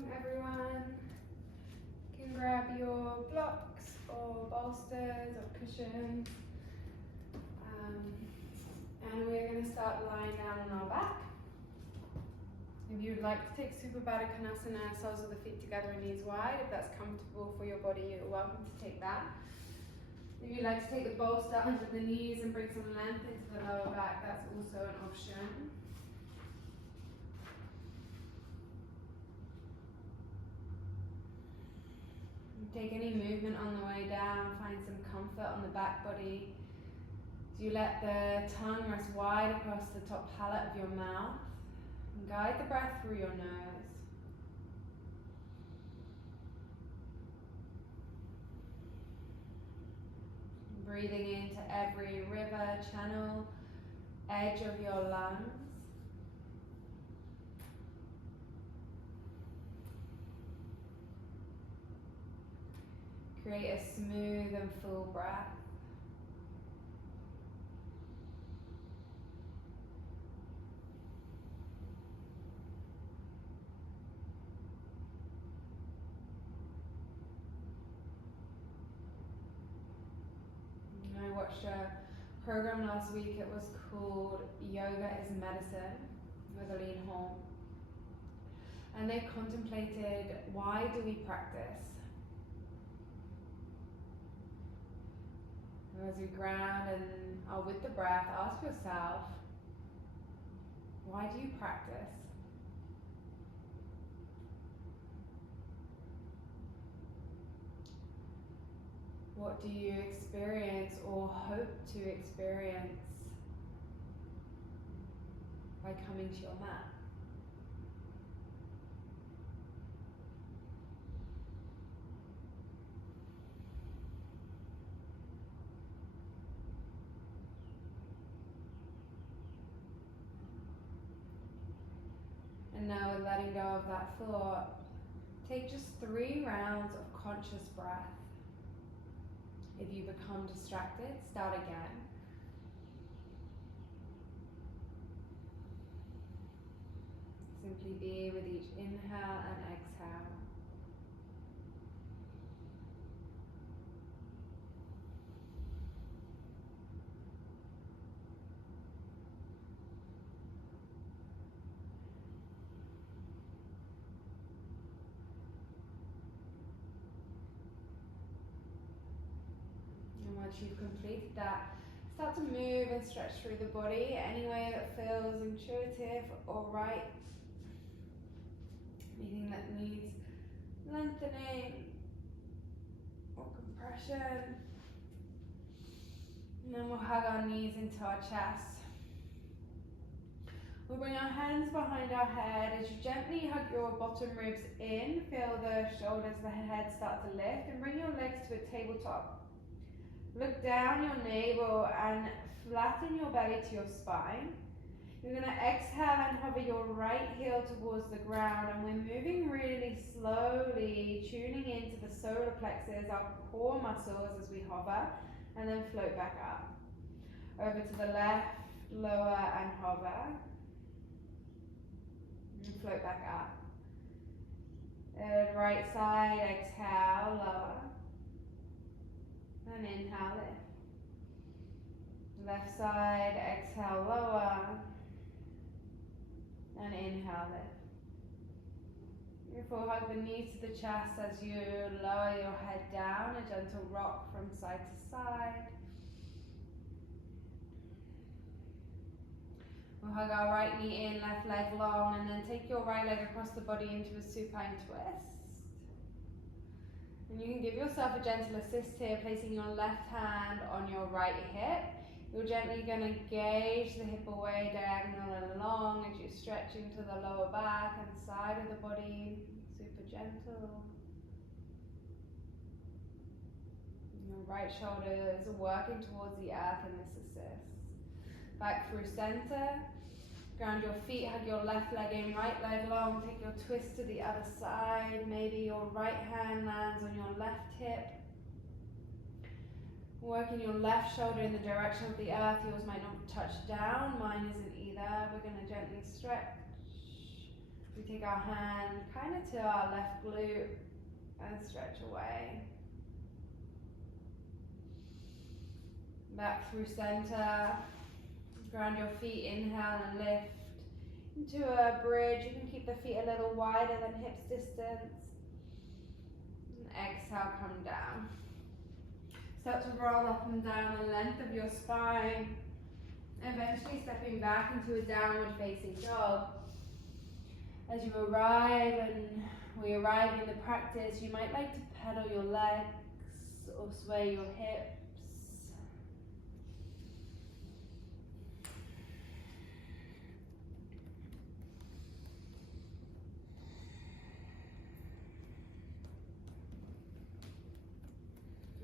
Welcome everyone. You can grab your blocks or bolsters or cushions. And we're going to start lying down on our back. If you'd like to take Supta Baddha Konasana, soles of the feet together and knees wide, if that's comfortable for your body, you're welcome to take that. If you'd like to take the bolster under the knees and bring some length into the lower back, that's also an option. Take any movement on the way down, find some comfort on the back body. So you let the tongue rest wide across the top palate of your mouth. And guide the breath through your nose. Breathing into every river, channel, edge of your lungs. Create a smooth and full breath. I watched a program last week. It was called Yoga is Medicine with Aline Hall. And they contemplated, why do we practice? As we ground and are with the breath, ask yourself, why do you practice? What do you experience or hope to experience by coming to your mat? And now, with letting go of that thought, take just 3 rounds of conscious breath. If you become distracted, start again. Simply be with each inhale and exhale. And once you've completed that, start to move and stretch through the body any way that feels intuitive or right. Anything that needs lengthening or compression. And then we'll hug our knees into our chest. We'll bring our hands behind our head as you gently hug your bottom ribs in. Feel the shoulders, the head start to lift, and bring your legs to a tabletop. Look down your navel and flatten your belly to your spine. You're going to exhale and hover your right heel towards the ground, and we're moving really slowly, tuning into the solar plexus, our core muscles as we hover, and then float back up. Over to the left, lower and hover. And float back up. And right side, exhale, lower. And inhale, lift. Left side, exhale, lower. And inhale, lift. Beautiful. Hug the knees to the chest as you lower your head down, a gentle rock from side to side. We'll hug our right knee in, left leg long, and then take your right leg across the body into a supine twist. And you can give yourself a gentle assist here, placing your left hand on your right hip. You're gently going to gauge the hip away, diagonal and long, as you stretch into the lower back and side of the body. Super gentle. Your right shoulder is working towards the earth in this assist. Back through center. Ground your feet, hug your left leg in, right leg long. Take your twist to the other side. Maybe your right hand lands on your left hip. Working your left shoulder in the direction of the earth. Yours might not touch down, mine isn't either. We're going to gently stretch, We take our hand kind of to our left glute and stretch away. Back through center. Ground your feet, inhale and lift into a bridge. You can keep the feet a little wider than hips distance. And exhale, come down. Start to roll up and down the length of your spine. Eventually stepping back into a downward facing dog. As you arrive and we arrive in the practice, you might like to pedal your legs or sway your hips.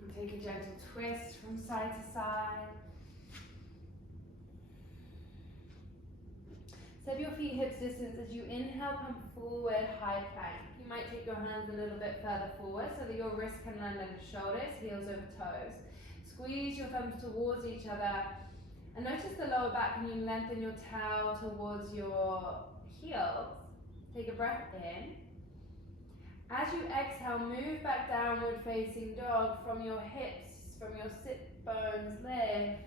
And take a gentle twist from side to side. Step your feet hips distance. As you inhale, come forward, high plank. You might take your hands a little bit further forward so that your wrists can land on your shoulders, heels over toes. Squeeze your thumbs towards each other and notice the lower back. Can you lengthen your towel towards your heels? Take a breath in. As you exhale, move back downward facing dog. From your hips, from your sit bones, lift.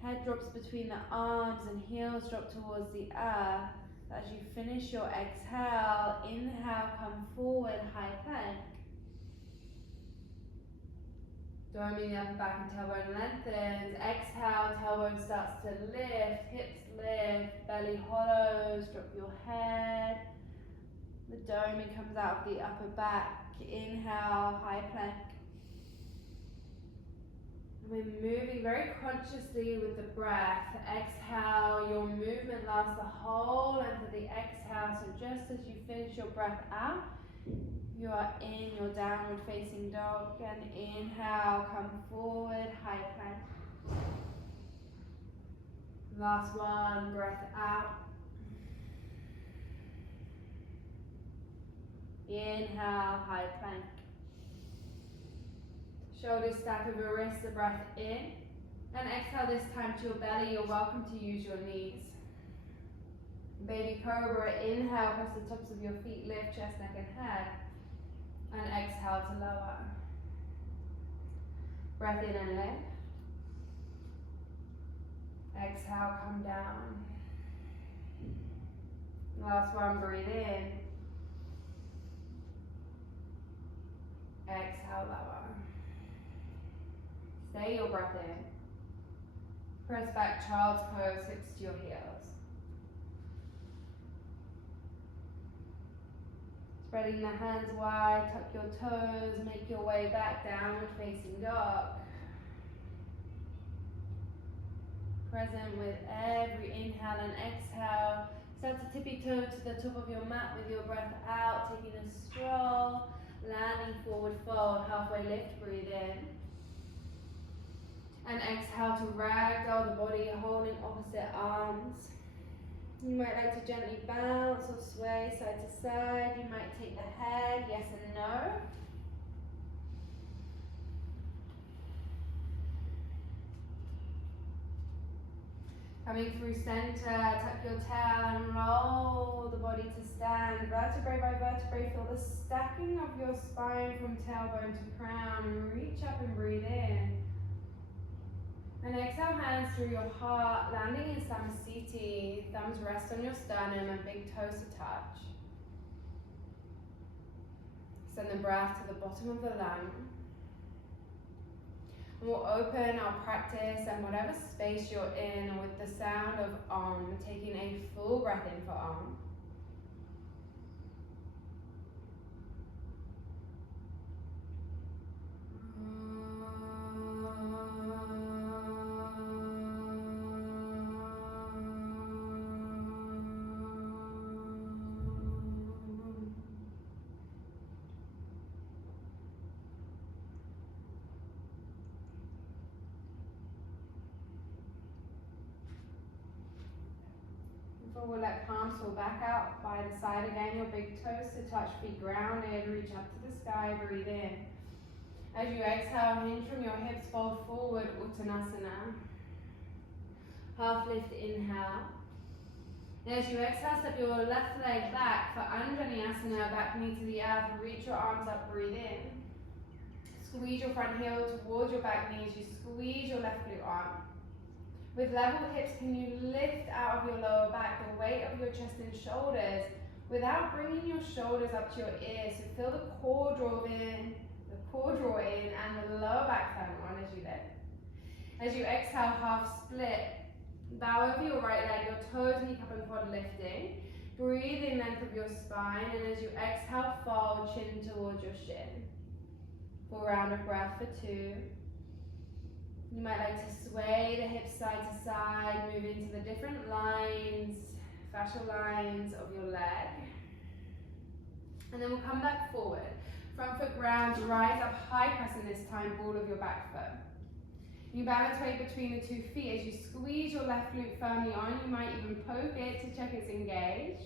Head drops between the arms and heels drop towards the earth. As you finish your exhale, inhale, come forward, high plank. Doming the upper back and tailbone lengthens. Exhale, tailbone starts to lift, hips lift, belly hollows, drop your head. The doming comes out of the upper back. Inhale, high plank. We're moving very consciously with the breath. Exhale, your movement lasts the whole length of the exhale. So just as you finish your breath out, you are in your downward facing dog. And inhale, come forward, high plank. Last one, breath out. Inhale, high plank. Shoulders stack over wrists, a breath in. And exhale this time to your belly. You're welcome to use your knees. Baby Cobra, inhale, press the tops of your feet, lift chest, neck and head. And exhale to lower. Breath in and lift. Exhale, come down. Last one, breathe in. Exhale, lower. Stay your breath in. Press back, child's pose, hips to your heels. Spreading the hands wide, tuck your toes, make your way back, downward facing dog. Present with every inhale and exhale. Start to tippy toe to the top of your mat with your breath out, taking a stroll, landing forward fold, halfway lift, breathe in. And exhale to ragdoll the body, holding opposite arms. You might like to gently bounce or sway side to side. You might take the head, yes and no. Coming through center, tuck your tail and roll the body to stand. Vertebrae by vertebrae, feel the stacking of your spine from tailbone to crown. Reach up and breathe in. And exhale, hands through your heart, landing in Samasthiti. Thumbs rest on your sternum and big toes to touch. Send the breath to the bottom of the lung. And we'll open our practice and whatever space you're in with the sound of Om, taking a full breath in for Om. We'll let palms fall back out by the side again. Your big toes to touch, feet grounded. Reach up to the sky, breathe in. As you exhale, hinge from your hips, fold forward, Uttanasana. Half lift, inhale. As you exhale, step your left leg back for Anjaneyasana, back knee to the earth. Reach your arms up, breathe in. Squeeze your front heel towards your back knee as you squeeze your left glute arm. With level hips, can you lift out of your lower back the weight of your chest and shoulders without bringing your shoulders up to your ears? So feel the core draw in, and the lower back turn on as you lift. As you exhale, half split. Bow over your right leg, your toes, knee cup and quad lifting. Breathe in length of your spine, and as you exhale, fold chin towards your shin. Full round of breath for 2. You might like to sway the hips side to side, move into the different lines, fascial lines of your leg. And then we'll come back forward. Front foot ground, rise up, high crescent this time, ball of your back foot. You balance weight between the 2 feet. As you squeeze your left glute firmly on, you might even poke it to check it's engaged.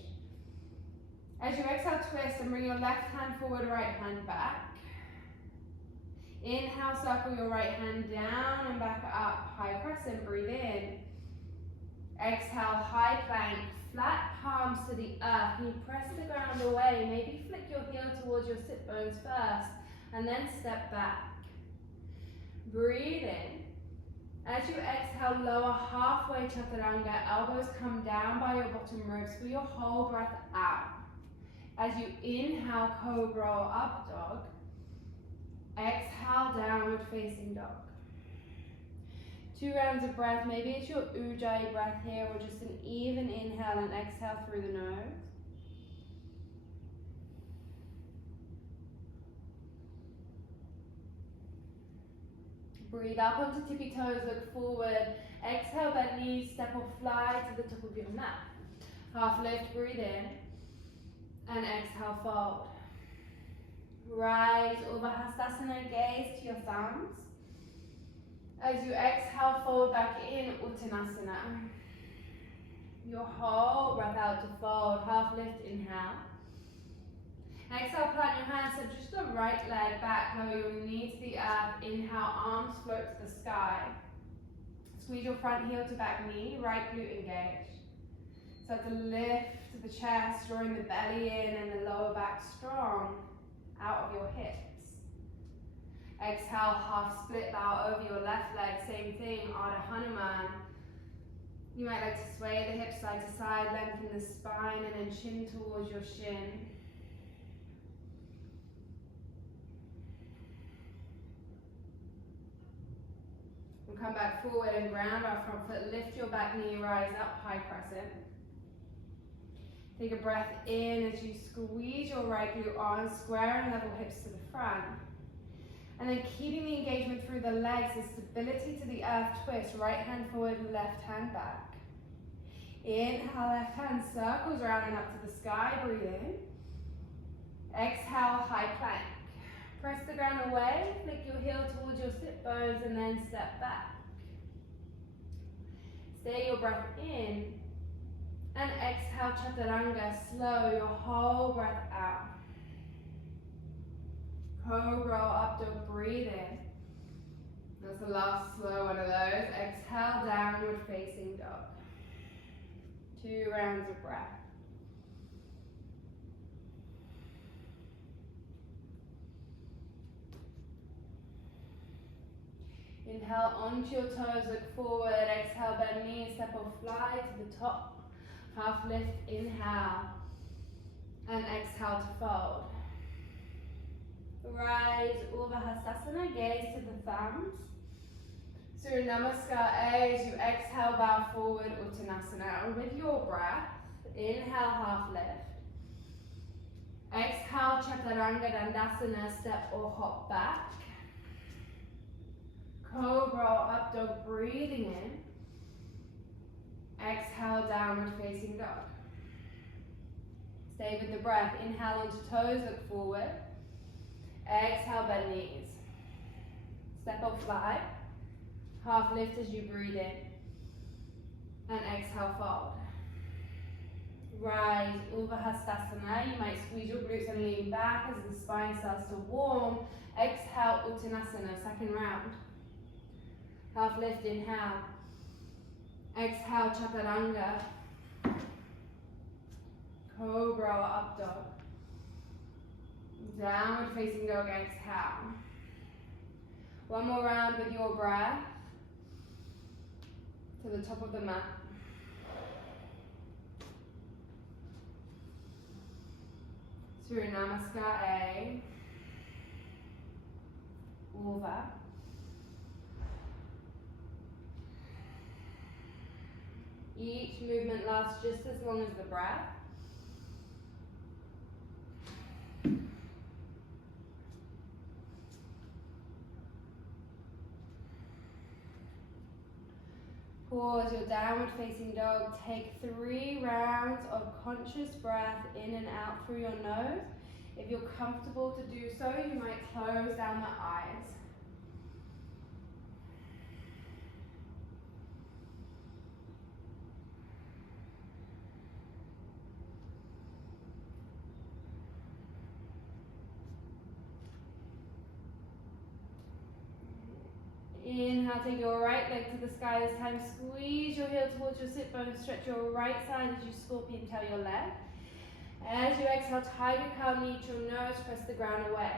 As you exhale, twist and bring your left hand forward, right hand back. Inhale, circle your right hand down and back up, high crescent, breathe in. Exhale, high plank, flat palms to the earth. Can you press the ground away? Maybe flick your heel towards your sit bones first, and then step back. Breathe in. As you exhale, lower halfway chaturanga, elbows come down by your bottom ribs for your whole breath out. As you inhale, cobra or up dog. Exhale, downward facing dog. 2 rounds of breath. Maybe it's your ujjayi breath here, or just an even inhale and exhale through the nose. Breathe up onto tippy toes, look forward. Exhale, bend knees, step or fly to the top of your mat. Half lift, breathe in. And exhale, fold. Rise, Urdhva, gaze to your thumbs. As you exhale, fold back in, Uttanasana. Your whole breath out to fold. Half lift, inhale. Exhale, plant your hands, step just the right leg back, lower your knee to the earth. Inhale, arms float to the sky. Squeeze your front heel to back knee, right glute engaged. Start to lift the chest, drawing the belly in and the lower back strong out of your hips. Exhale, half split, bow over your left leg, same thing, Ardha Hanuman. You might like to sway the hips side to side, lengthen the spine and then chin towards your shin. We'll come back forward and ground our front foot, lift your back knee, rise up, high crescent. Take a breath in as you squeeze your right glute on, square and level hips to the front. And then keeping the engagement through the legs, the stability to the earth, twist, right hand forward, left hand back. Inhale, left hand circles around and up to the sky, breathe in. Exhale, high plank. Press the ground away, flick your heel towards your sit bones and then step back. Stay your breath in. And exhale, chaturanga, slow your whole breath out. Cobra, up dog, breathe in. That's the last slow one of those. Exhale, downward facing dog. 2 rounds of breath. Inhale onto your toes, look forward. Exhale, bend knees, step or fly to the top. Half lift, inhale. And exhale to fold. Rise, Urdhva, gaze to the thumbs. Surya Namaskar A, as you exhale, bow forward, Uttanasana. And with your breath, inhale, half lift. Exhale, Chaturanga Dandasana, step or hop back. Cobra, up dog, breathing in. Exhale, downward facing dog. Stay with the breath. Inhale onto toes, look forward. Exhale, bend knees. Step or fly. Half lift as you breathe in. And exhale, fold. Rise, Urdhva. You might squeeze your glutes and lean back as the spine starts to warm. Exhale, Uttanasana, second round. Half lift, inhale. Exhale, chaturanga. Cobra or up dog. Downward facing dog, exhale. One more round with your breath to the top of the mat. Surya Namaskar A. Over. Each movement lasts just as long as the breath. Pause your downward facing dog. Take 3 rounds of conscious breath in and out through your nose. If you're comfortable to do so, you might close down the eyes. Inhale, take your right leg to the sky this time. Squeeze your heel towards your sit bone. Stretch your right side as you scorpion tail your left. As you exhale, tiger cow, knee to your nose, press the ground away.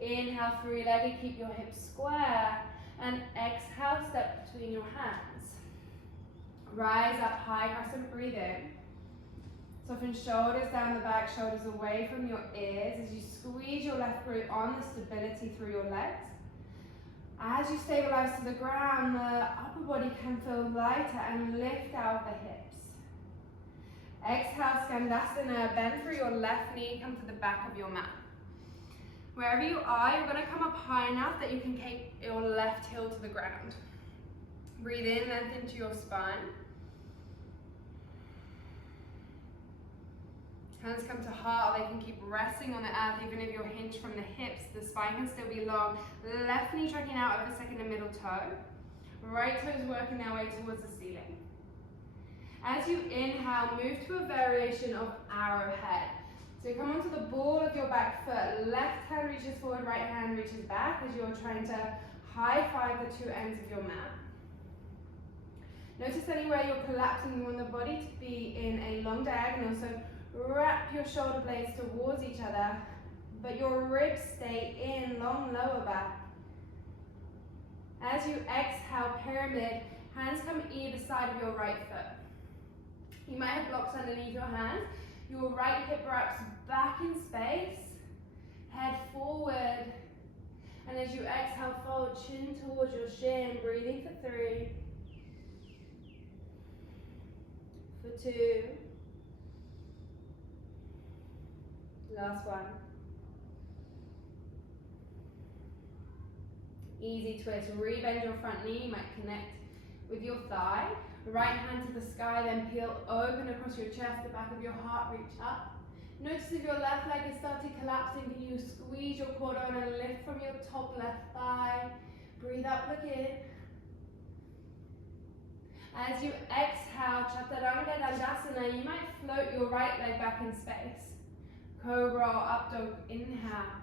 Inhale, 3-legged, keep your hips square. And exhale, step between your hands. Rise up, high crescent, breathe in. Soften shoulders down the back, shoulders away from your ears as you squeeze your left glute on the stability through your legs. As you stabilize to the ground, the upper body can feel lighter and lift out the hips. Exhale, Skandasana, bend through your left knee, come to the back of your mat. Wherever you are, you're going to come up high enough that you can take your left heel to the ground. Breathe in, lengthen into your spine. Hands come to heart, or they can keep resting on the earth even if you're hinged from the hips. The spine can still be long. Left knee tracking out over second and middle toe. Right toes working their way towards the ceiling. As you inhale, move to a variation of arrowhead. So come onto the ball of your back foot. Left hand reaches forward, right hand reaches back as you're trying to high five the 2 ends of your mat. Notice anywhere you're collapsing, you want the body to be in a long diagonal. So wrap your shoulder blades towards each other, but your ribs stay in, long lower back. As you exhale, pyramid, hands come either side of your right foot. You might have blocks underneath your hands. Your right hip wraps back in space, head forward, and as you exhale, fold chin towards your shin, breathing for 3, for 2, last one. Easy twist. Rebend your front knee. You might connect with your thigh. Right hand to the sky, then peel open across your chest, the back of your heart, reach up. Notice if your left leg is starting collapsing, can you squeeze your quad on and lift from your top left thigh. Breathe up, look in. As you exhale, Chaturanga Dandasana, you might float your right leg back in space. Cobra or up dog, inhale.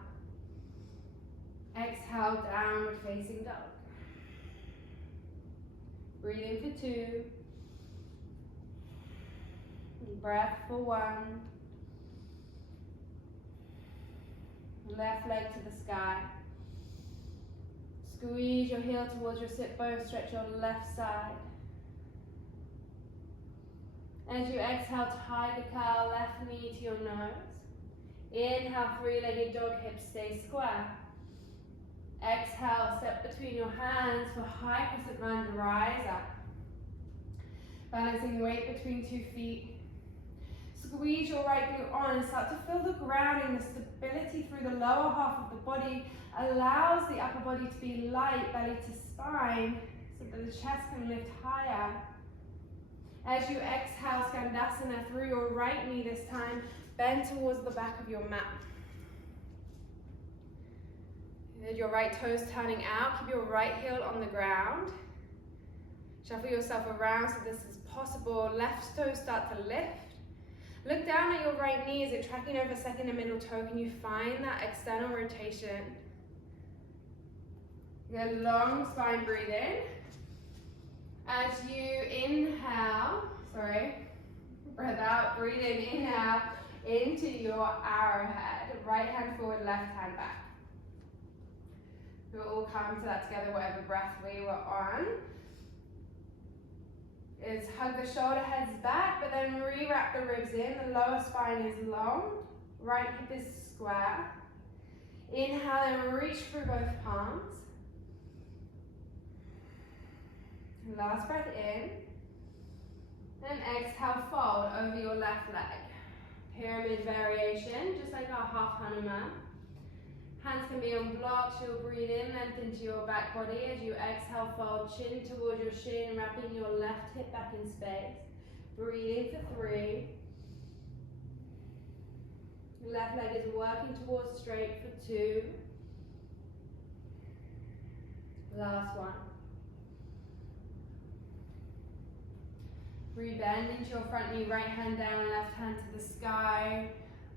Exhale, downward facing dog. Breathe in for 2. Breath for 1. Left leg to the sky. Squeeze your heel towards your sit bone, stretch your left side. As you exhale, tiger cow, left knee to your nose. Inhale, 3-legged dog, hips stay square. Exhale, step between your hands for high crescent lunge, rise up. Balancing weight between 2 feet. Squeeze your right glute on and start to feel the grounding, the stability through the lower half of the body allows the upper body to be light, belly to spine, so that the chest can lift higher. As you exhale, Skandasana through your right knee this time, bend towards the back of your mat. Good, your right toes turning out, keep your right heel on the ground. Shuffle yourself around so this is possible. Left toes start to lift. Look down at your right knee. Is it tracking over second and middle toe? Can you find that external rotation? Good, long spine, breathe in. As you inhale, breath out, breathe in, inhale into your arrowhead. Right hand forward, left hand back. We'll all come to that together, whatever breath we were on. Is hug the shoulder heads back, but then re-wrap the ribs in. The lower spine is long, right hip is square. Inhale and reach through both palms. Last breath in. And exhale, fold over your left leg. Pyramid variation, just like our half Hanuman. Hands can be on blocks. You'll breathe in, lengthen to your back body. As you exhale, fold chin towards your shin, wrapping your left hip back in space. Breathe in for 3. Left leg is working towards straight for 2. Last one. Rebend into your front knee, right hand down, left hand to the sky.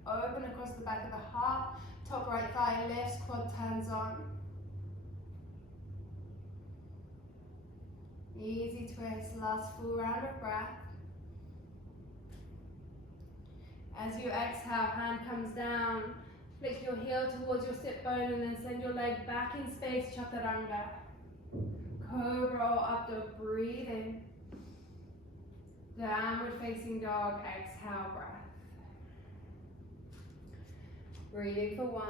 Open across the back of the heart. Top right thigh lifts, quad turns on. Easy twist, last full round of breath. As you exhale, hand comes down. Flick your heel towards your sit bone and then send your leg back in space, chaturanga. Cobra or up dog, breathe in. Downward facing dog, exhale, breath. Breathing for 1,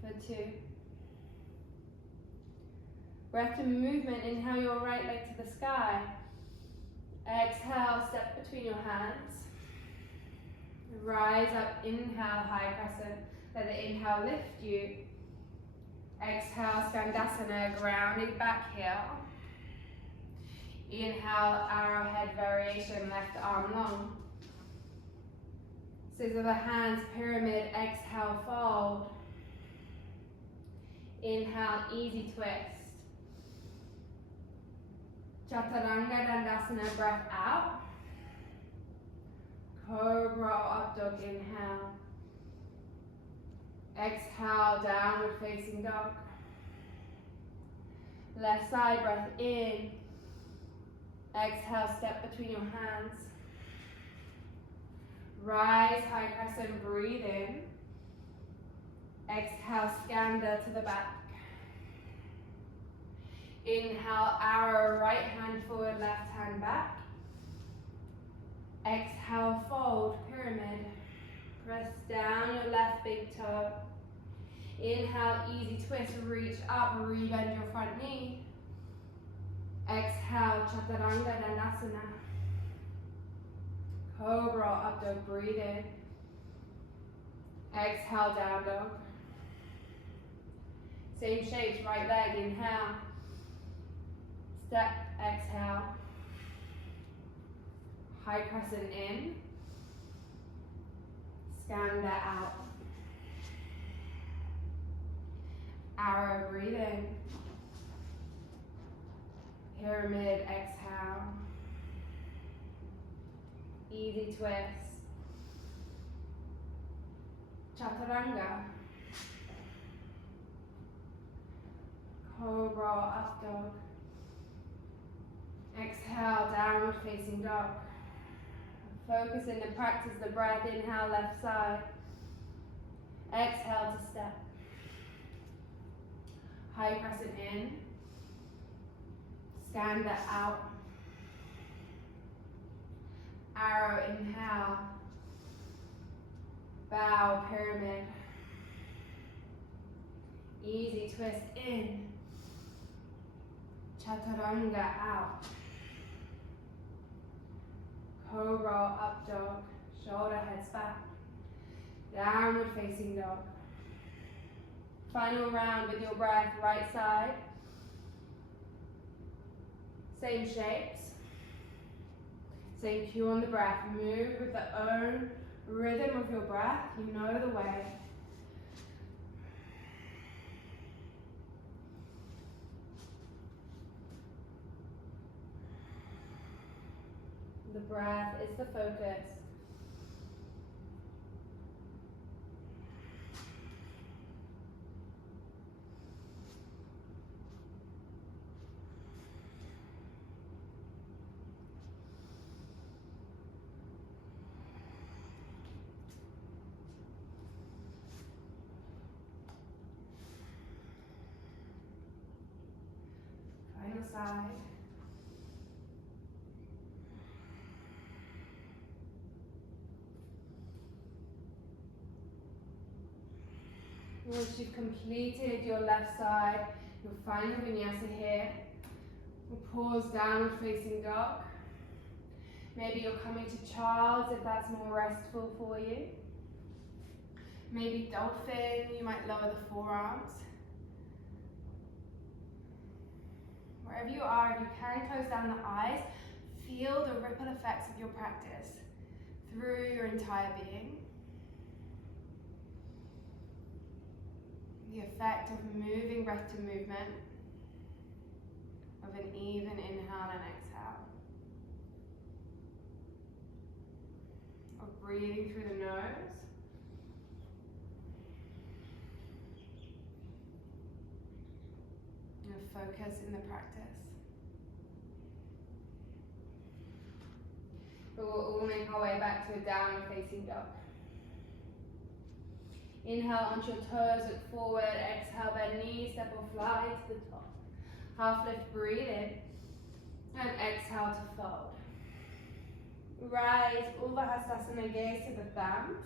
for 2. Breath to movement, inhale your right leg to the sky. Exhale, step between your hands. Rise up, inhale, high crescent. Let the inhale lift you. Exhale, Skandasana, grounding back heel. Inhale, arrowhead variation, left arm long. Scissor the hands, pyramid, exhale, fold. Inhale, easy twist. Chaturanga Dandasana, breath out. Cobra up dog, inhale. Exhale, downward facing dog. Left side, breath in. Exhale, step between your hands. Rise, high crescent, breathe in. Exhale, skanda to the back. Inhale, arrow, right hand forward, left hand back. Exhale, fold, pyramid. Press down your left big toe. Inhale, easy twist, reach up, rebend your front knee. Exhale, Chaturanga Dandasana. Cobra, up dog, breathe in. Exhale, down dog. Same shapes, right leg, inhale. Step, exhale. High crescent in. Skanda out. Arrow, breathe in. Pyramid, exhale. Easy twist. Chaturanga. Cobra, up dog. Exhale, downward facing dog. Focus in the practice the breath. Inhale, left side. Exhale to step. High crescent in. Skanda out. Arrow, inhale. Bow, pyramid. Easy twist in. Chaturanga out. Cobra, up dog. Shoulder heads back. Downward facing dog. Final round with your breath, right side. Same shapes. Same cue on the breath. Move with the own rhythm of your breath. You know the way. The breath is the focus. side. Once you've completed your left side, you'll find your vinyasa here. We'll pause downward facing dog. Maybe you're coming to child's if that's more restful for you. Maybe dolphin, you might lower the forearms. Wherever you are, if you can close down the eyes, feel the ripple effects of your practice through your entire being. The effect of moving breath to movement, of an even inhale and exhale, of breathing through the nose, and of focus in the practice. But we'll all make our way back to a downward facing dog. Inhale, onto your toes, look forward. Exhale, bend knees, step or fly to the top. Half lift, breathe in. And exhale to fold. Rise, Urdhva gaze to the thumbs.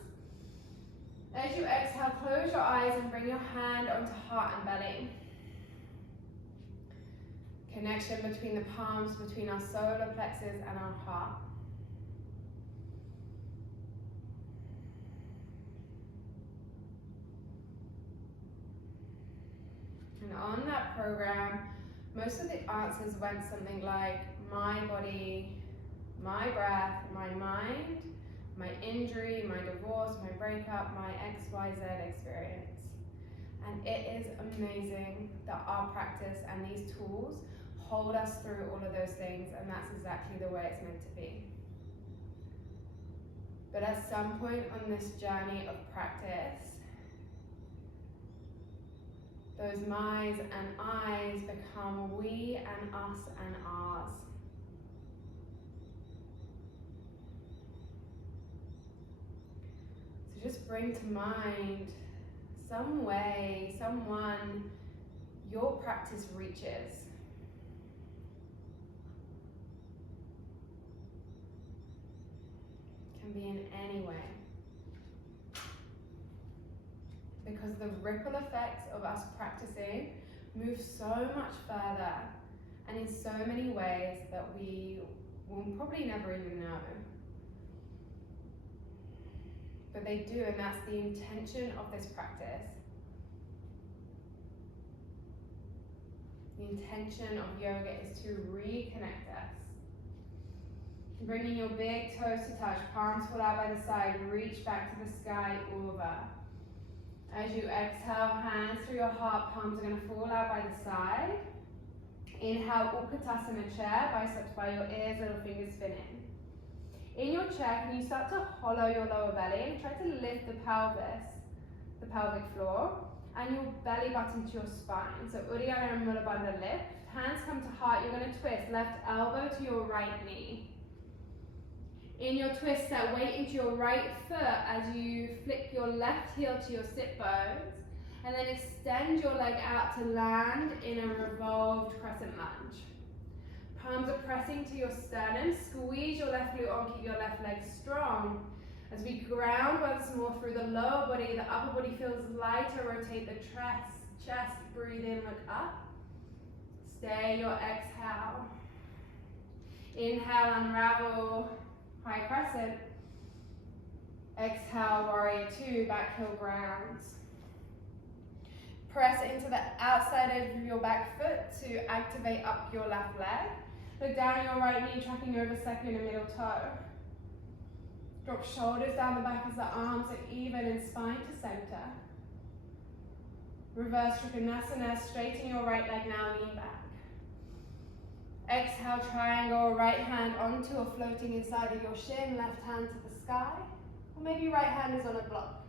As you exhale, close your eyes and bring your hand onto heart and belly. Connection between the palms, between our solar plexus and our heart. And on that program, most of the answers went something like my body, my breath, my mind, my injury, my divorce, my breakup, my XYZ experience. And it is amazing that our practice and these tools hold us through all of those things, and that's exactly the way it's meant to be. But at some point on this journey of practice, those my's and I's become we and us and ours. So just bring to mind some way, someone your practice reaches. Can be in any way. Because the ripple effects of us practicing move so much further and in so many ways that we will probably never even know. But they do, and that's the intention of this practice. The intention of yoga is to reconnect us. Bringing your big toes to touch, palms pull out by the side, reach back to the sky, Urdhva. As you exhale, hands through your heart, palms are going to fall out by the side. Inhale, Utkatasana chair, biceps by your ears, little fingers spinning. In your chair, can you start to hollow your lower belly and try to lift the pelvis, the pelvic floor, and your belly button to your spine. So Uddiyana Mula Bandha lift. Hands come to heart, you're going to twist. Left elbow to your right knee. In your twist, set weight into your right foot as you flick your left heel to your sit bones, and then extend your leg out to land in a revolved crescent lunge. Palms are pressing to your sternum, squeeze your left glute on, keep your left leg strong. As we ground once more through the lower body, the upper body feels lighter, rotate the chest, breathe in, look up. Stay your exhale. Inhale, unravel. High crescent. Exhale, warrior two, back heel grounds. Press into the outside edge of your back foot to activate up your left leg. Look down at your right knee, tracking over second and middle toe. Drop shoulders down the back as the arms are even and spine to center. Reverse Trikonasana, straighten your right leg now, lean back. Exhale, triangle, right hand onto or floating inside of your shin, left hand to the sky, or maybe right hand is on a block.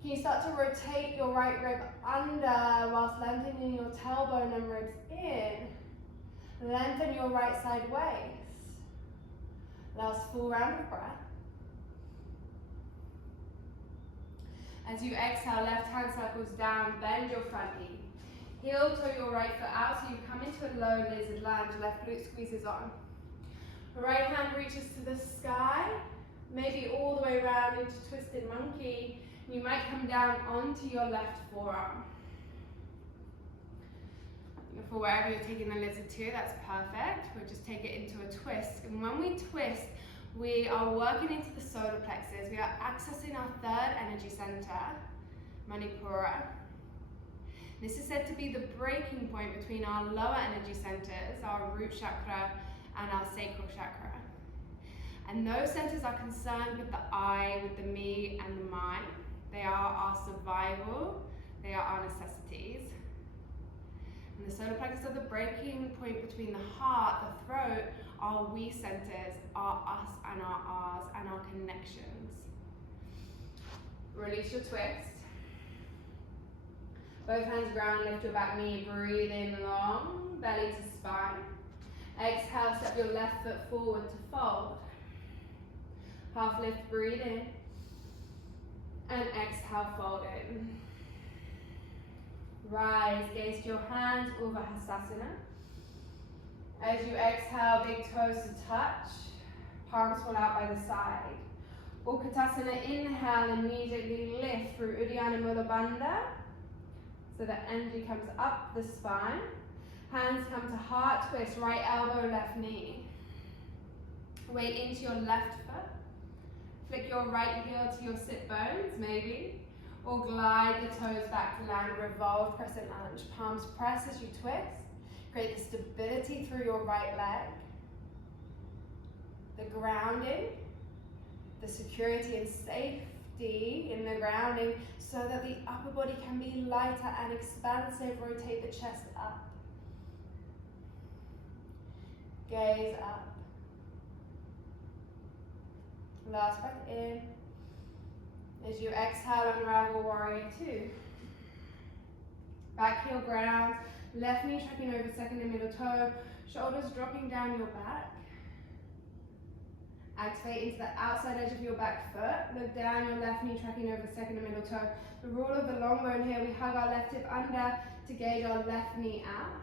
Can you start to rotate your right rib under whilst lengthening your tailbone and ribs in? Lengthen your right side waist. Last full round of breath. As you exhale, left hand circles down, bend your front knee. Heel toe your right foot out so you come into a low lizard lunge. Left glute squeezes on. Right hand reaches to the sky, maybe all the way around into twisted monkey. You might come down onto your left forearm. For wherever you're taking the lizard to, that's perfect. We'll just take it into a twist. And when we twist, we are working into the solar plexus. We are accessing our third energy center, Manipura. This is said to be the breaking point between our lower energy centers, our root chakra and our sacral chakra. And those centers are concerned with the I, with the me and the mine. They are our survival, they are our necessities. And the solar plexus are the breaking point between the heart, the throat, our we centers, our us and our ours, and our connections. Release your twist. Both hands ground, lift your back knee, breathe in long, belly to spine. Exhale, step your left foot forward to fold. Half lift, breathe in. And exhale, fold in. Rise, gaze to your hands, Urdhva. As you exhale, big toes to touch, palms fall out by the side. Utkatasana, inhale, immediately lift through Uddiyana Mula Bandha. So the energy comes up the spine. Hands come to heart twist, right elbow, left knee. Weight into your left foot. Flick your right heel to your sit bones, maybe. Or glide the toes back to land, revolve crescent lunge. Palms press as you twist. Create the stability through your right leg. The grounding, the security and safety in the grounding so that the upper body can be lighter and expansive. Rotate the chest up. Gaze up. Last breath in. As you exhale, unravel warrior two. Back heel ground, left knee tracking over second and middle toe, shoulders dropping down your back. Activate into the outside edge of your back foot. Look down, your left knee tracking over second and middle toe. The rule of the long bone here, we hug our left hip under to gauge our left knee out.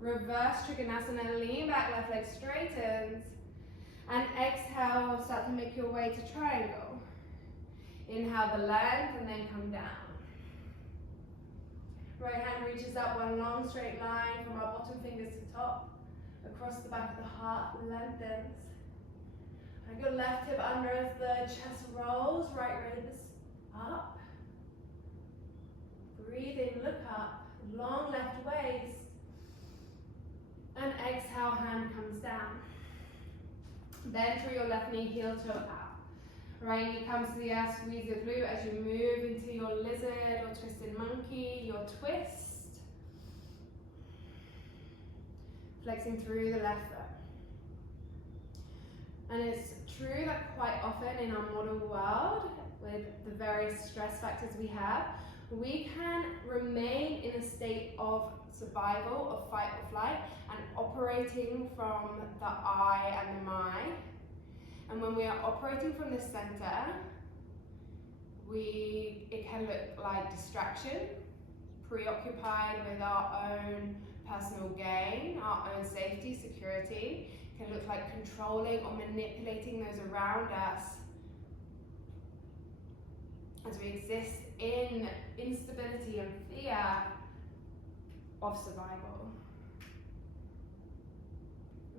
Reverse Trikonasana, lean back, left leg straightens. And exhale, start to make your way to triangle. Inhale the length and then come down. Right hand reaches up one long straight line from our bottom fingers to top. Across the back of the heart, lengthens. Hug your left hip under as the chest rolls, right ribs up. Breathe in, look up, long left waist. And exhale, hand comes down. Bend through your left knee, heel toe out. Right knee comes to the earth, squeeze your glute as you move into your lizard or twisted monkey, your twist. Flexing through the left foot. And it's true that quite often in our modern world, with the various stress factors we have, we can remain in a state of survival, of fight or flight, and operating from the I and the my. And when we are operating from this center, it can look like distraction, preoccupied with our own personal gain, our own safety, security. It can look like controlling or manipulating those around us as we exist in instability and fear of survival.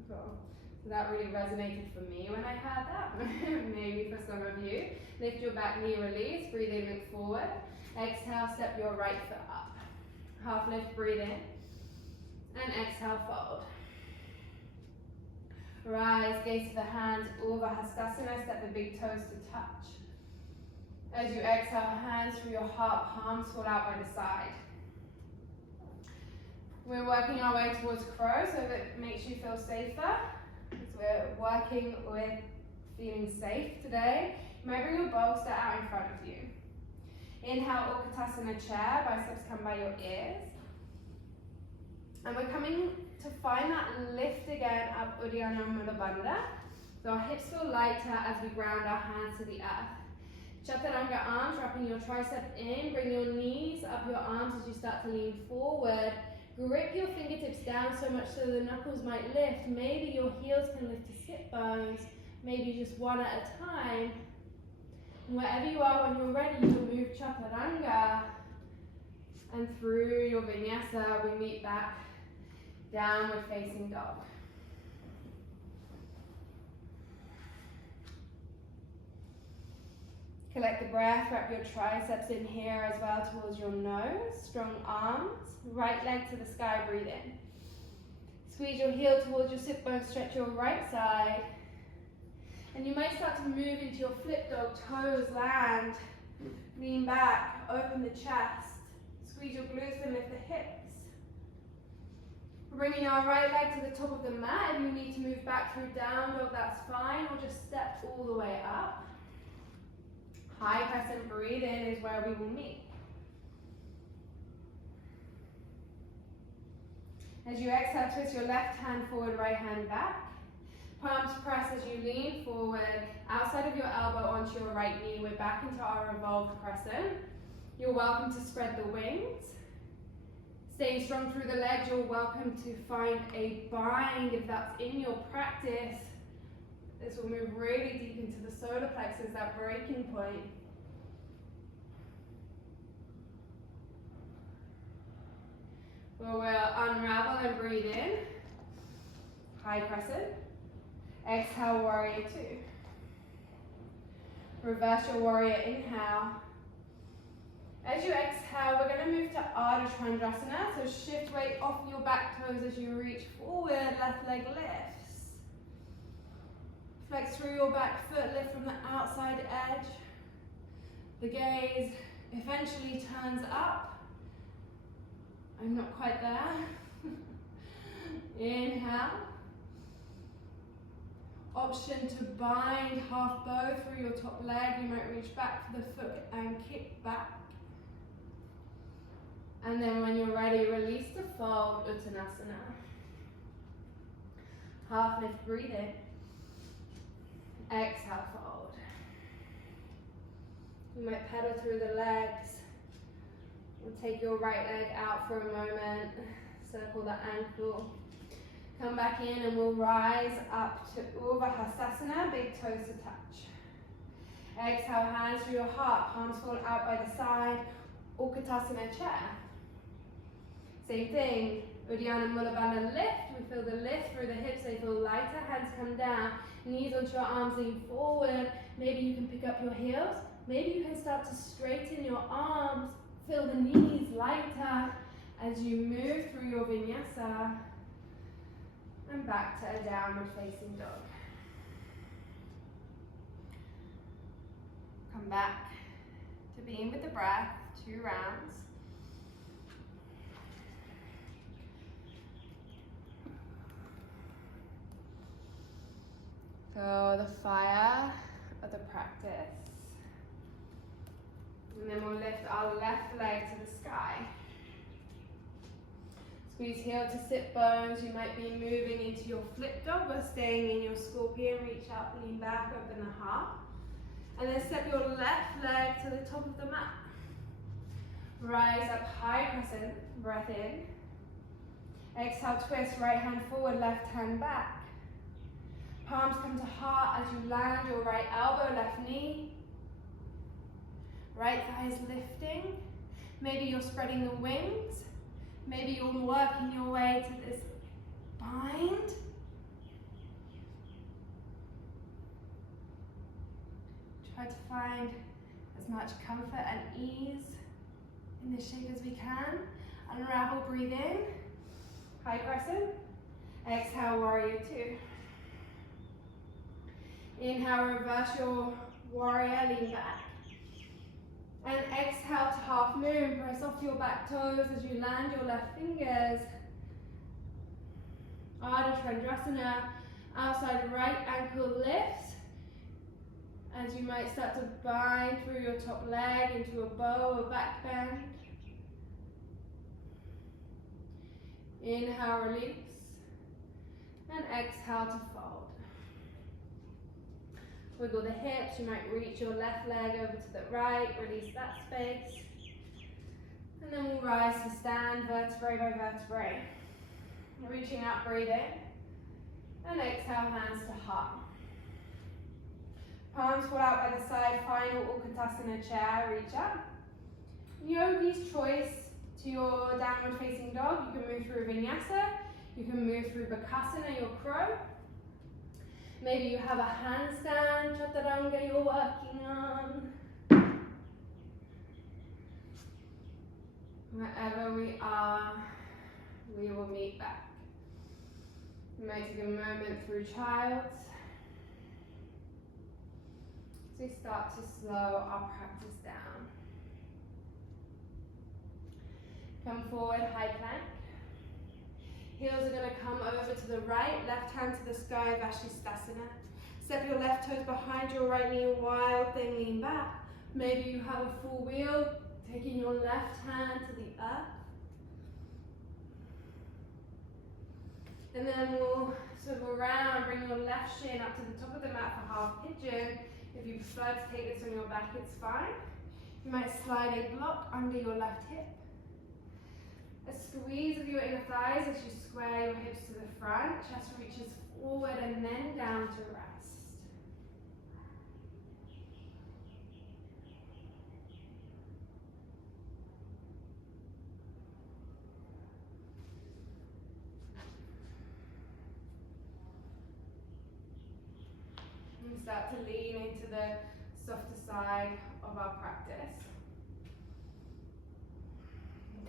Cool. So that really resonated for me when I heard that. Maybe for some of you. Lift your back knee, release. Breathe in, look forward. Exhale, step your right foot up. Half lift, breathe in. And exhale, fold. Rise, gaze to the hands, Urdhva Hastasana. Step the big toes to touch. As you exhale, hands through your heart, palms fall out by the side. We're working our way towards crow so that it makes you feel safer. So we're working with feeling safe today. You might bring your bolster out in front of you. Inhale, Utkatasana chair, biceps come by your ears. And we're coming to find that lift again up Uddiyana Mula Bandha. So our hips feel lighter as we ground our hands to the earth. Chaturanga arms, wrapping your tricep in. Bring your knees up your arms as you start to lean forward. Grip your fingertips down so much so the knuckles might lift. Maybe your heels can lift to sit bones, maybe just one at a time. And wherever you are, when you're ready, you'll move chaturanga. And through your vinyasa, we meet back downward facing dog. Collect the breath, wrap your triceps in here as well towards your nose. Strong arms, right leg to the sky, breathe in. Squeeze your heel towards your sit bone, stretch your right side. And you might start to move into your flip dog, toes land. Lean back, open the chest. Squeeze your glutes and lift the hips. Bringing our right leg to the top of the mat. If you need to move back through down dog, that's fine. Or just step all the way up. High crescent, breathe in is where we will meet. As you exhale, twist your left hand forward, right hand back. Palms press as you lean forward, outside of your elbow onto your right knee. We're back into our revolved crescent. You're welcome to spread the wings. Staying strong through the legs, you're welcome to find a bind if that's in your practice. This will move really deep into the solar plexus, that breaking point. Where we'll unravel and breathe in. High crescent. Exhale, warrior two. Reverse your warrior inhale. As you exhale, we're going to move to Ardha Chandrasana. So shift weight off your back toes as you reach forward, left leg lifts. Flex through your back foot, lift from the outside edge. The gaze eventually turns up. I'm not quite there. Inhale. Option to bind half bow through your top leg. You might reach back for the foot and kick back. And then when you're ready, release to fold, Uttanasana. Half lift, breathe in. Exhale, fold. You might pedal through the legs. We'll take your right leg out for a moment. Circle the ankle. Come back in and we'll rise up to Urdhva Hastasana, big toes to touch. Exhale, hands through your heart, palms fall out by the side, Utkatasana chair. Same thing, Uddiyana Mula Bandha lift, we feel the lift through the hips, they feel lighter, hands come down, knees onto your arms, lean forward, maybe you can pick up your heels, maybe you can start to straighten your arms, feel the knees lighter as you move through your vinyasa. And back to a downward facing dog. Come back to being with the breath, 2 rounds. So the fire of the practice. And then we'll lift our left leg to the sky. Squeeze heel to sit bones. You might be moving into your flip dog or staying in your scorpion. Reach up, lean back, open the heart. And then step your left leg to the top of the mat. Rise up, high crescent, breath in. Exhale, twist, right hand forward, left hand back. Palms come to heart as you land your right elbow, left knee. Right thigh is lifting. Maybe you're spreading the wings. Maybe you're working your way to this bind. Try to find as much comfort and ease in this shape as we can. Unravel, breathe in. High crescent. Exhale, warrior two. Inhale, reverse your warrior, lean back. And exhale to half moon, press off your back toes as you land your left fingers. Ardha Chandrasana, outside right ankle lifts. As you might start to bind through your top leg into a bow or back bend. Inhale, release. And exhale to fold. Wiggle the hips, you might reach your left leg over to the right, release that space. And then we'll rise to stand, vertebrae by vertebrae. Reaching out, breathe in. And exhale, hands to heart. Palms fall out by the side, final Utkatasana chair, reach up. Yogi's choice to your downward facing dog. You can move through Vinyasa, you can move through Bakasana, your crow. Maybe you have a handstand, Chaturanga you're working on. Wherever we are, we will meet back. You might take a moment through Child's. As we start to slow our practice down. Come forward, high plank. Heels are going to come over to the right, left hand to the sky, Vashisthasana. Step your left toes behind your right knee, a wild thing, lean back. Maybe you have a full wheel, taking your left hand to the earth. And then we'll swivel around, bring your left shin up to the top of the mat for half pigeon. If you prefer to take this on your back, it's fine. You might slide a block under your left hip. A squeeze of your inner thighs as you square your hips to the front, chest reaches forward and then down to rest. And start to lean into the softer side of our practice.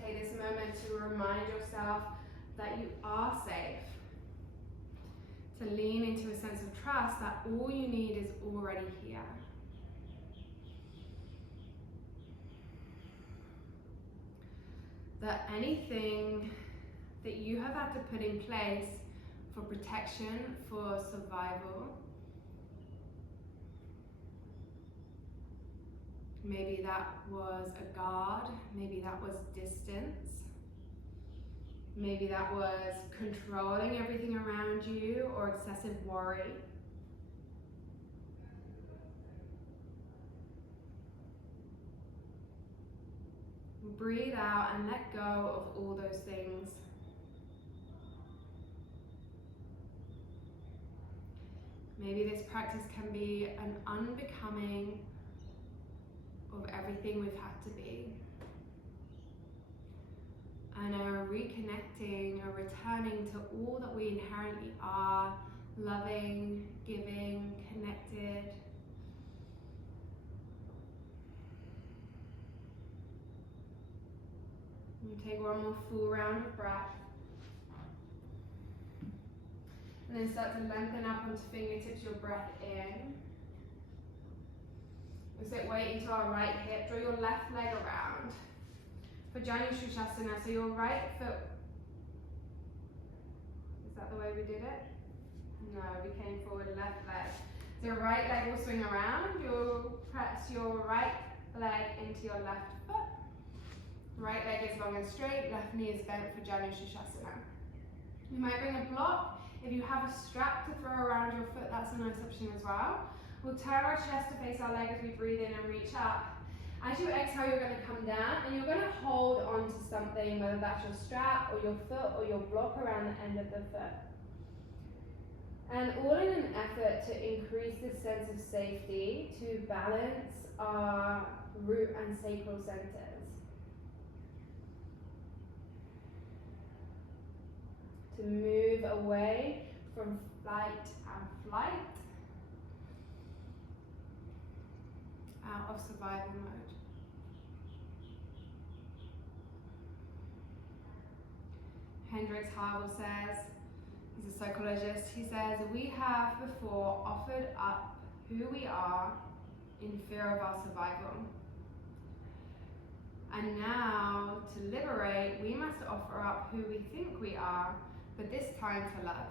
Take this moment to remind yourself that you are safe. To lean into a sense of trust that all you need is already here. That anything that you have had to put in place for protection, for survival, maybe that was a guard, maybe that was distance, maybe that was controlling everything around you or excessive worry. Breathe out and let go of all those things. Maybe this practice can be an unbecoming of everything we've had to be. And a reconnecting, a returning to all that we inherently are, loving, giving, connected. And take one more full round of breath. And then start to lengthen up onto fingertips, your breath in. We'll sit weight into our right hip, draw your left leg around. For Janu Shushasana, so your right foot, is that the way we did it? No, we came forward, left leg. So your right leg will swing around, you'll press your right leg into your left foot. Right leg is long and straight, left knee is bent for Janu Shushasana. You might bring a block. If you have a strap to throw around your foot, that's a nice option as well. We'll turn our chest to face our leg as we breathe in and reach up. As you exhale, you're going to come down and you're going to hold on to something, whether that's your strap or your foot or your block around the end of the foot. And all in an effort to increase this sense of safety, to balance our root and sacral centers. To move away from fight and flight, out of survival mode. Hendrix Harville says, he's a psychologist, he says, we have before offered up who we are in fear of our survival. And now, to liberate, we must offer up who we think we are, but this time for love.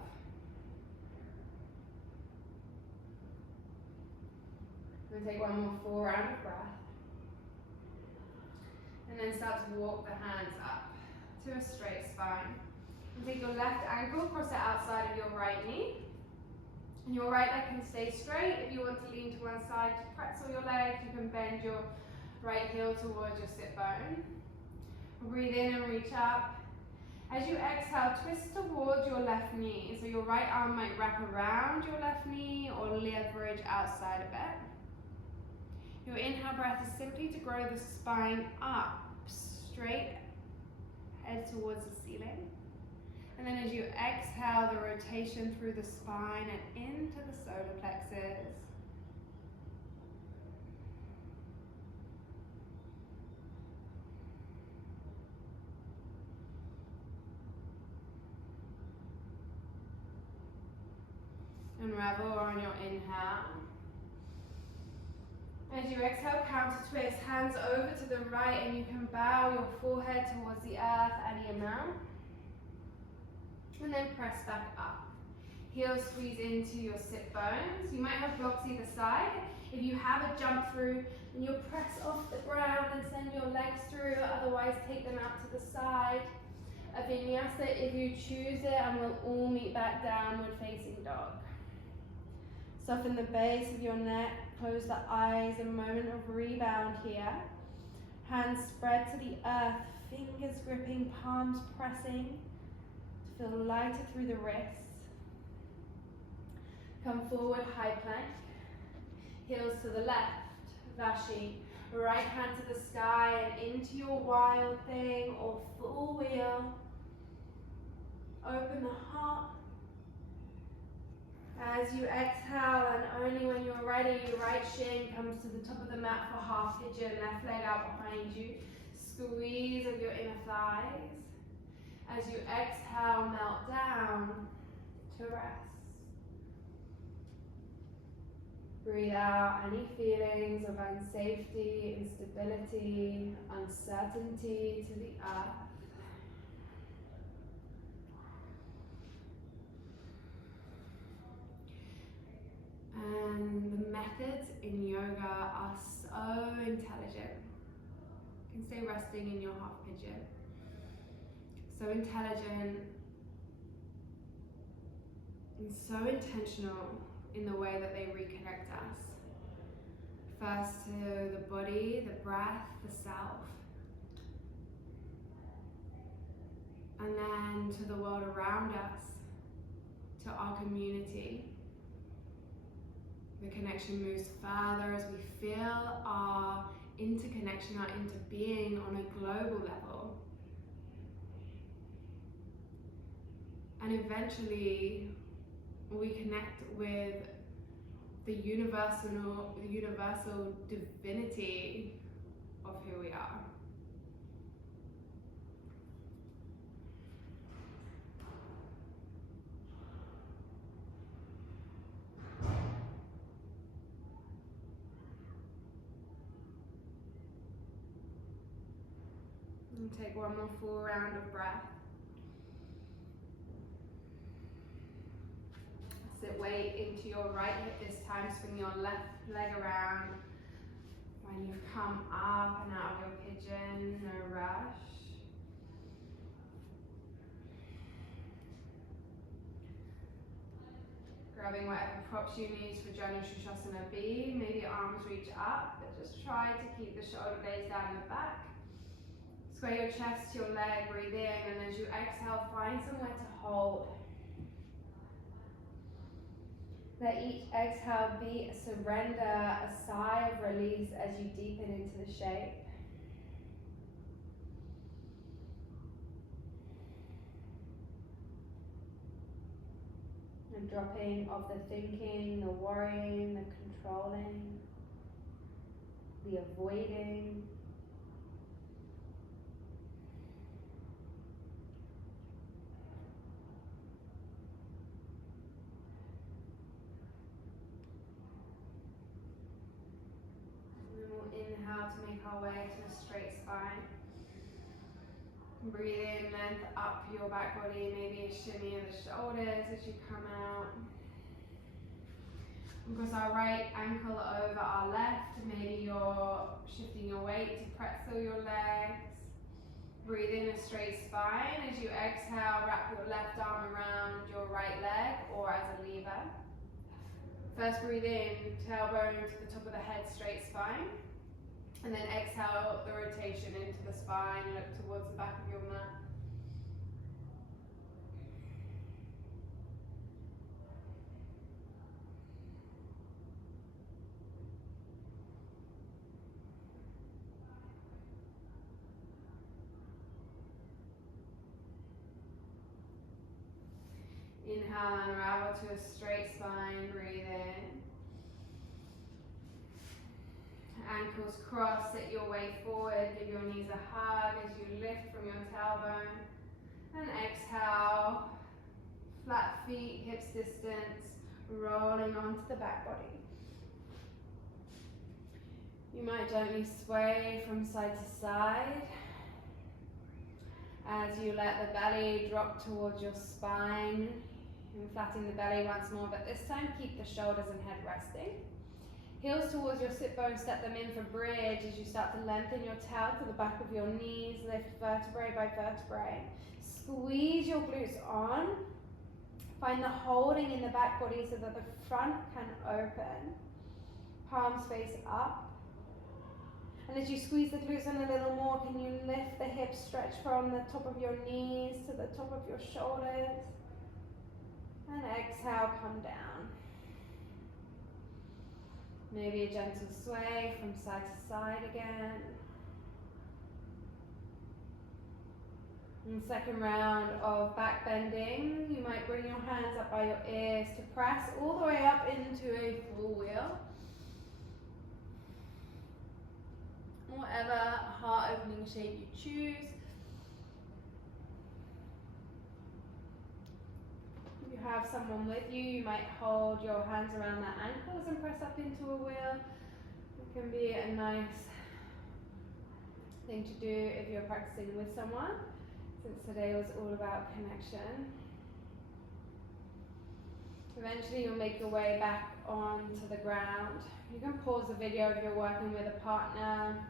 And take one more full round of breath. And then start to walk the hands up to a straight spine. And take your left ankle, cross it outside of your right knee. And your right leg can stay straight. If you want to lean to one side to pretzel your leg, you can bend your right heel towards your sit bone. Breathe in and reach up. As you exhale, twist towards your left knee. So your right arm might wrap around your left knee or leverage outside a bit. Your inhale breath is simply to grow the spine up, straight, head towards the ceiling. And then as you exhale, the rotation through the spine and into the solar plexus. Unravel on your inhale. As you exhale, counter twist, hands over to the right, and you can bow your forehead towards the earth any amount. And then press back up. Heels squeeze into your sit bones. You might have blocks either side. If you have a jump through, then you'll press off the ground and send your legs through, otherwise take them out to the side. A vinyasa if you choose it, and we'll all meet back downward facing dog. Soften the base of your neck, close the eyes, a moment of rebound here. Hands spread to the earth, fingers gripping, palms pressing to feel lighter through the wrists. Come forward, high plank, heels to the left, Vashi. Right hand to the sky and into your wild thing or full wheel. Open the heart. As you exhale, and only when you're ready, your right shin comes to the top of the mat for half pigeon, left leg out behind you. Squeeze of your inner thighs. As you exhale, melt down to rest. Breathe out any feelings of unsafety, instability, uncertainty to the earth. And the methods in yoga are so intelligent. You can stay resting in your half pigeon. So intelligent and so intentional in the way that they reconnect us. First to the body, the breath, the self. And then to the world around us, to our community. The connection moves further as we feel our interconnection, our interbeing on a global level. And eventually we connect with the universal divinity of who we are. And take one more full round of breath. Sit weight into your right hip this time, swing your left leg around. When you've come up and out of your pigeon, no rush. Grabbing whatever props you need for Janu Shirshasana B. Maybe arms reach up, but just try to keep the shoulder blades down in the back. Square your chest to your leg, breathe in, and as you exhale, find somewhere to hold. Let each exhale be a surrender, a sigh of release as you deepen into the shape. And dropping of the thinking, the worrying, the controlling, the avoiding. Inhale to make our way to a straight spine. Breathe in, length up your back body, maybe a shimmy of the shoulders as you come out. And cross our right ankle over our left. Maybe you're shifting your weight to pretzel your legs. Breathe in a straight spine. As you exhale, wrap your left arm around your right leg or as a lever. First breathe in, tailbone to the top of the head, straight spine. And then exhale the rotation into the spine, look towards the back of your mat. Inhale, unravel to a straight spine, breathe in. Ankles cross, sit your way forward, give your knees a hug as you lift from your tailbone. And exhale, flat feet, hips distance, rolling onto the back body. You might gently sway from side to side as you let the belly drop towards your spine. And flatten the belly once more, but this time keep the shoulders and head resting. Heels towards your sit bones, step them in for bridge as you start to lengthen your tail to the back of your knees, lift vertebrae by vertebrae. Squeeze your glutes on. Find the holding in the back body so that the front can open. Palms face up. And as you squeeze the glutes in a little more, can you lift the hips, stretch from the top of your knees to the top of your shoulders? And exhale, come down. Maybe a gentle sway from side to side again. And second round of back bending, you might bring your hands up by your ears to press all the way up into a full wheel. Whatever heart opening shape you choose. If you have someone with you, you might hold your hands around their ankles and press up into a wheel. It can be a nice thing to do if you're practicing with someone, since today was all about connection. Eventually you'll make your way back onto the ground. You can pause the video if you're working with a partner.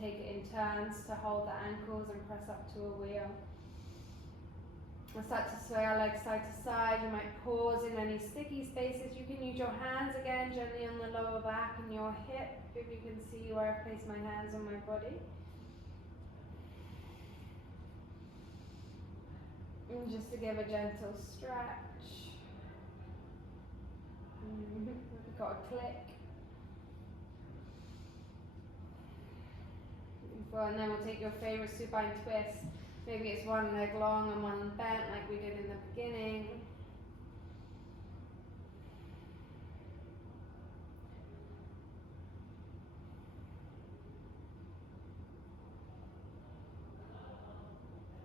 Take it in turns to hold the ankles and press up to a wheel. We'll start to sway our legs side to side. You might pause in any sticky spaces. You can use your hands again gently on the lower back and your hip, if you can see where I've placed my hands on my body. And just to give a gentle stretch. We've got a click. And then we'll take your favorite supine twist. Maybe it's one leg long and one bent like we did in the beginning.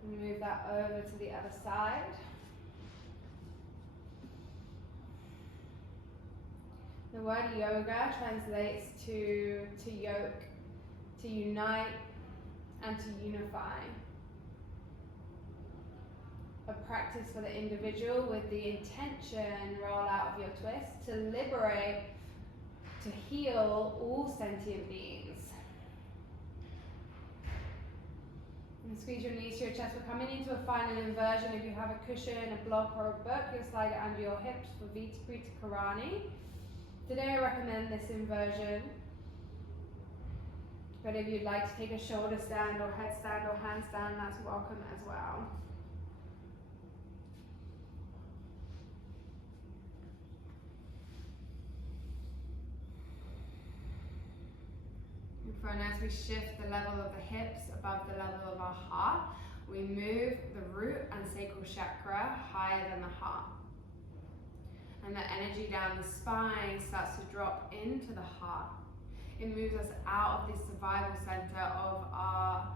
And move that over to the other side. The word yoga translates to yoke, to unite, and to unify. A practice for the individual with the intention, roll out of your twist, to liberate, to heal all sentient beings. And squeeze your knees to your chest. We're coming into a final inversion. If you have a cushion, a block, or a book, you'll slide it under your hips for Prita Karani. Today I recommend this inversion. But if you'd like to take a shoulder stand or headstand or handstand, that's welcome as well. And as we shift the level of the hips above the level of our heart, we move the root and sacral chakra higher than the heart. And the energy down the spine starts to drop into the heart. It moves us out of this survival center of our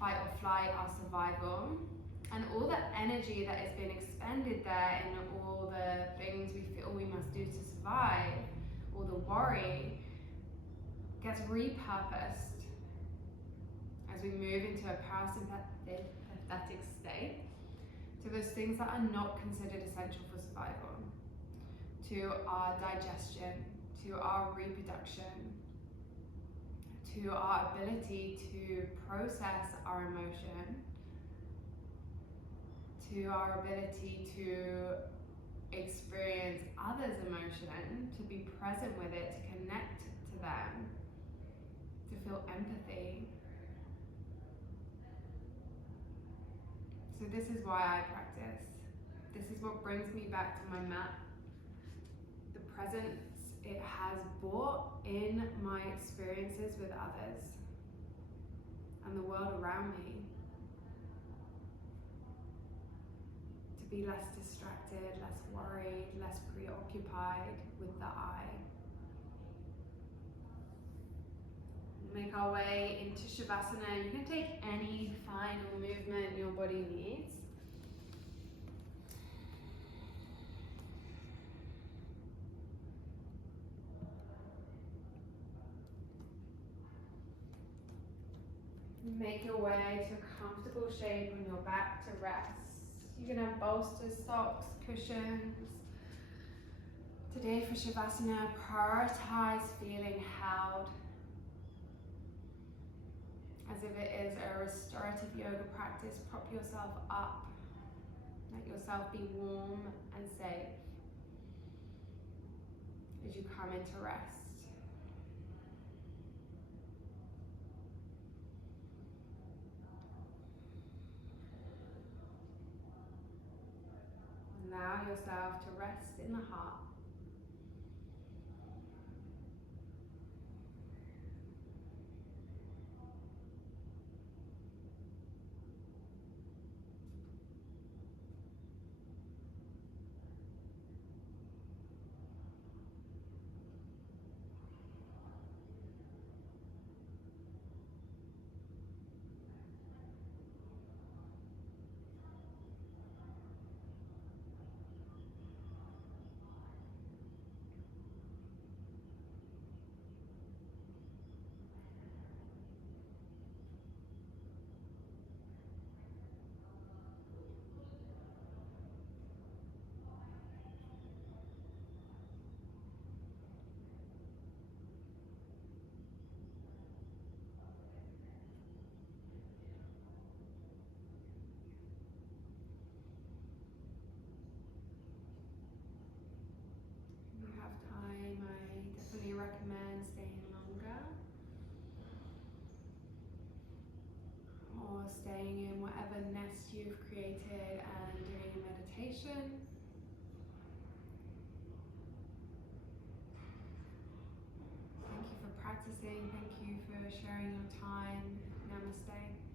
fight or flight, our survival. And all the energy that has been expended there in all the things we feel we must do to survive, all the worry, gets repurposed as we move into a parasympathetic state to those things that are not considered essential for survival, to our digestion, to our reproduction, to our ability to process our emotion, to our ability to experience others' emotion, to be present with it, to connect to them. to feel empathy. So this is why I practice. This is what brings me back to my mat. The presence it has brought in my experiences with others and the world around me. To be less distracted, less worried, less preoccupied with the I. Make our way into Shavasana. You can take any final movement your body needs. Make your way to a comfortable shape on your back to rest. You can have bolsters, socks, cushions. Today for Shavasana, prioritize feeling held. As if it is a restorative yoga practice, prop yourself up. Let yourself be warm and safe as you come into rest. Allow yourself to rest in the heart. If you have time, I definitely recommend staying longer or staying in whatever nest you've created and doing a meditation. Thank you for practicing. Thank you for sharing your time. Namaste.